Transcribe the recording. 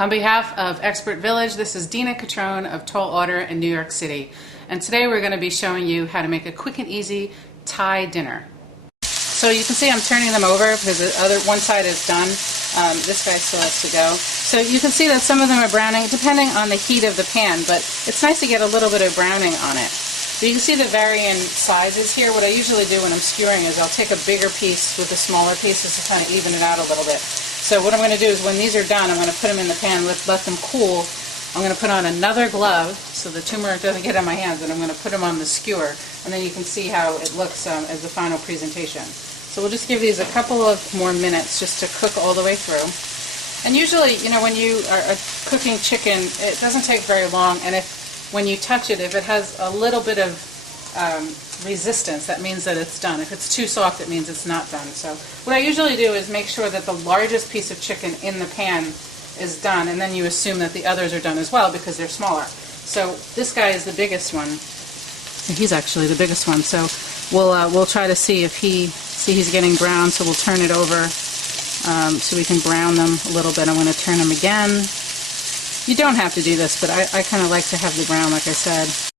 On behalf of Expert Village, this is Dina Catrone of Tall Order in New York City. And today we're going to be showing you how to make a quick and easy Thai dinner. So you can see I'm turning them over because one side is done. This guy still has to go. So you can see that some of them are browning depending on the heat of the pan, but it's nice to get a little bit of browning on it. So you can see the varying sizes here. What I usually do when I'm skewering is I'll take a bigger piece with the smaller pieces to kind of even it out a little bit. So what I'm going to do is when these are done, I'm going to put them in the pan, let them cool. I'm going to put on another glove so the turmeric doesn't get on my hands, and I'm going to put them on the skewer, and then you can see how it looks as the final presentation. So we'll just give these a couple of more minutes just to cook all the way through. And usually, you know, when you are cooking chicken, it doesn't take very long, and when you touch it, if it has a little bit of resistance, that means that it's done. If it's too soft, it means it's not done. So what I usually do is make sure that the largest piece of chicken in the pan is done, and then you assume that the others are done as well because they're smaller. So this guy is the biggest one. He's actually the biggest one. So we'll try to see if he's getting brown. So we'll turn it over so we can brown them a little bit. I'm going to turn them again. You don't have to do this, but I kind of like to have the brown, like I said.